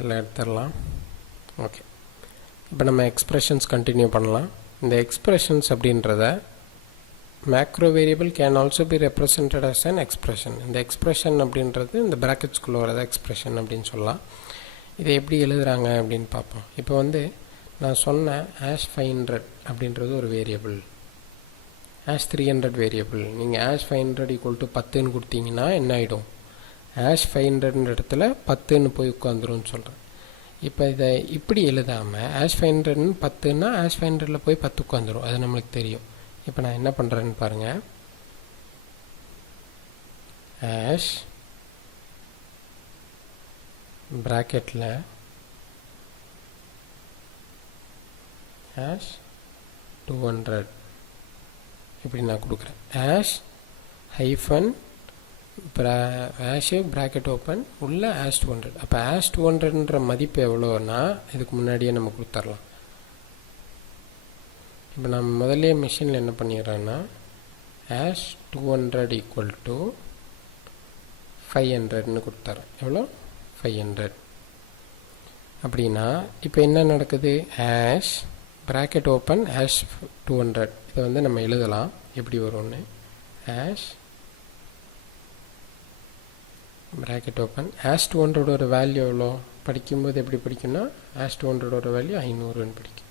அதில் எடுத்துடலாம். ஓகே, இப்போ நம்ம எக்ஸ்பிரஷன்ஸ் கண்டினியூ பண்ணலாம். இந்த எக்ஸ்பிரஷன்ஸ் அப்படின்றத macro variable can also be represented as an expression. இந்த எக்ஸ்பிரஷன் அப்படின்றது இந்த ப்ராக்கெட்ஸ்குள்ளே வரத எக்ஸ்பிரஷன் அப்படின்னு சொல்லலாம். இதை எப்படி எழுதுகிறாங்க அப்படின்னு பார்ப்போம். இப்போ வந்து நான் சொன்னேன் #500 அப்படின்றது ஒரு வேரியபிள், #300 வேரியபிள். நீங்கள் #500 = 10ன்னு கொடுத்தீங்கன்னா என்ன ஆகிடும், #500 இடத்துல 10ன்னு போய் உட்காந்துரும்னு சொல்கிறேன். இப்போ இதை இப்படி எழுதாமல் #500 10ன்னா #500 போய் 10 உட்காந்துரும், அது நம்மளுக்கு தெரியும். இப்போ நான் என்ன பண்ணுறேன்னு பாருங்கள். ப்ராக்கெட்டில் #200 இப்படி நான் கொடுக்குறேன். ப்ராக்கெட் ஓப்பன் உள்ள #200. அப்போ #200ன்ற மதிப்பு எவ்வளோன்னா இதுக்கு முன்னாடியே நம்ம கொடுத்துடலாம். இப்போ நம்ம முதல்ல மிஷினில் என்ன பண்ணிடுறோன்னா #200 = 500ன்னு கொடுத்துறேன். எவ்வளோ, 500. அப்படின்னா இப்போ என்ன நடக்குது, ப்ராக்கெட் ஓப்பன் #200. இதை வந்து நம்ம எழுதலாம் எப்படி வரும்னு. ப்ராக்கெட் ஓப்பன் #200 வேல்யூ எவ்வளோ, படிக்கும்போது எப்படி படிக்கும்னா #200 வேல்யூ 500ன்னு படிக்கும்.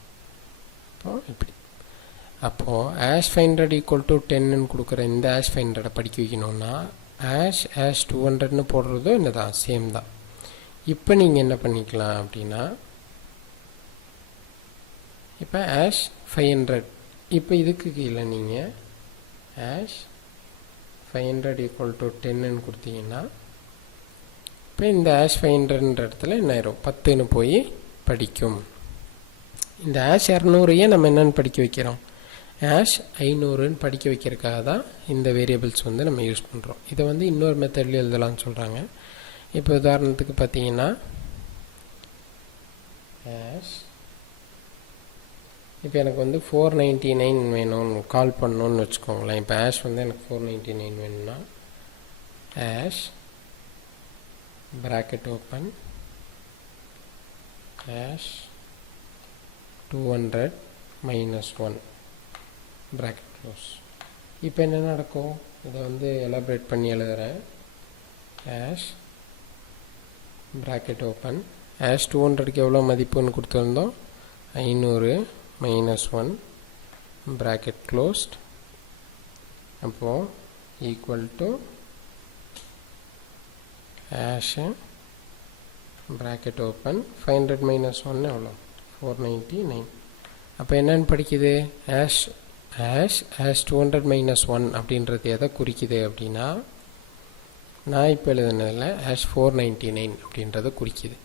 அப்போது #500 = 10ன்னு கொடுக்குற இந்த #500 படிக்க வைக்கணும்னா #200ன்னு போடுறதும் என்ன தான், சேம் தான். இப்போ நீங்கள் என்ன பண்ணிக்கலாம் அப்படின்னா, இப்போ #500 இப்போ இதுக்கு கீழே நீங்கள் #500 = 10ன்னு கொடுத்தீங்கன்னா இப்போ இந்த #500ன்ற இடத்துல என்ன ஆயிரும், 10ன்னு போய் படிக்கும். இந்த #200 நம்ம என்னென்னு படிக்க வைக்கிறோம், #500ன்னு படிக்க வைக்கிறதுக்காக தான் இந்த வேரியபிள்ஸ் வந்து நம்ம யூஸ் பண்ணுறோம். இதை வந்து இன்னொரு மெத்தட்லேயும் எழுதலாம்னு சொல்கிறாங்க. இப்போ உதாரணத்துக்கு பார்த்தீங்கன்னா இப்போ எனக்கு வந்து 499 வேணும்னு கால் பண்ணணுன்னு வச்சுக்கோங்களேன். இப்போ வந்து எனக்கு 499 வேணும்னா ப்ராக்கெட் ஓப்பன் #200 - 1 ப்ராக்கெட் க்ளோஸ். இப்போ என்ன நடக்கும், இதை வந்து எலாபரேட் பண்ணி எழுதுகிறேன். ப்ராக்கெட் ஓப்பன் #200க்கு எவ்வளோ மதிப்புன்னு கொடுத்துருந்தோம், 500 - 1 ப்ராக்கெட் க்ளோஸ்ட். அப்போது ஈக்குவல் டு ப்ராக்கெட் ஓப்பன் 500 - 1 எவ்வளோ, 499. அப்போ என்னென்னு படிக்குது, #200 - 1 அப்படின்றது எதை குறிக்குது அப்படின்னா, நான் இப்போ எழுதுனதில் #499 அப்படின்றத குறிக்குது.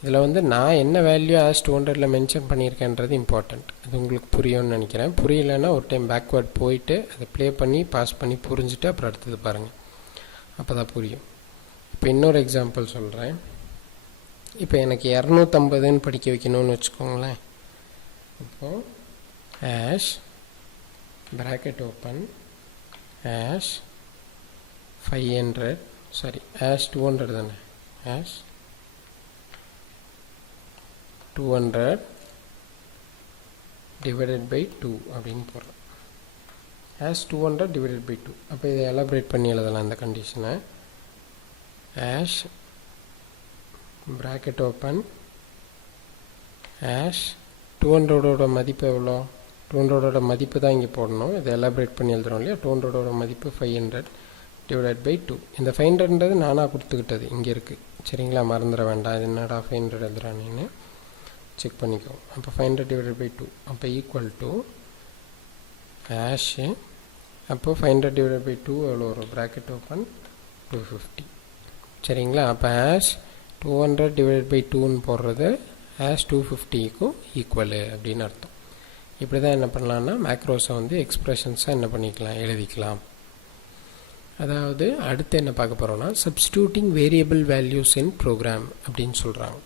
இதில் வந்து நான் என்ன வேல்யூ #200 மென்ஷன் பண்ணியிருக்கேன்றது இம்பார்ட்டண்ட். அது உங்களுக்கு புரியும்னு நினைக்கிறேன். புரியலைன்னா ஒரு டைம் பேக்வேர்ட் போயிட்டு அதை ப்ளே பண்ணி பாஸ் பண்ணி புரிஞ்சுட்டு அப்புறம் அடுத்தது பாருங்கள், அப்போ தான் புரியும். இப்போ இன்னொரு எக்ஸாம்பிள் சொல்கிறேன். இப்போ எனக்கு 250ன்னு படிக்க வைக்கணும்னு வச்சுக்கோங்களேன். இப்போது ப்ராக்கெட் ஓப்பன் #500 சாரி #200 தானே, #200 / 2 அப்படின்னு போடுறேன். #200 / 2. அப்போ இதை எலாபரேட் பண்ணி எழுதலாம் இந்த கண்டிஷனை. ப்ராக்கெட் ஓப்பன் 200ஓட மதிப்பு எவ்வளோ, 200ஓட மதிப்பு தான் இங்கே போடணும். இதை எலாபரேட் பண்ணி எழுதுறோம் இல்லையா. 200ஓட மதிப்பு 500 / 2. இந்த 500ன்றது நானாக கொடுத்துக்கிட்டது இங்கே இருக்குது, சரிங்களா, மறந்துட வேண்டாம். இது என்னடா 500 எழுதுறானேன்னு செக் பண்ணிக்கோ. அப்போ 500 / 2. அப்போ ஈக்குவல் டு அப்போ 500 / 2 எவ்வளோ வரும், ப்ராக்கெட் ஓப்பன் 250, சரிங்களா. அப்போ 200 / 2ன்னு போடுறது 250க்கும் ஈக்குவலு அப்படின்னு அர்த்தம். இப்படி தான் என்ன பண்ணலான்னா மேக்ரோஸை வந்து எக்ஸ்ப்ரெஷன்ஸாக என்ன பண்ணிக்கலாம், எழுதிக்கலாம். அதாவது அடுத்து என்ன பார்க்க போகிறோன்னா substituting variable values in program அப்படின்னு சொல்கிறாங்க.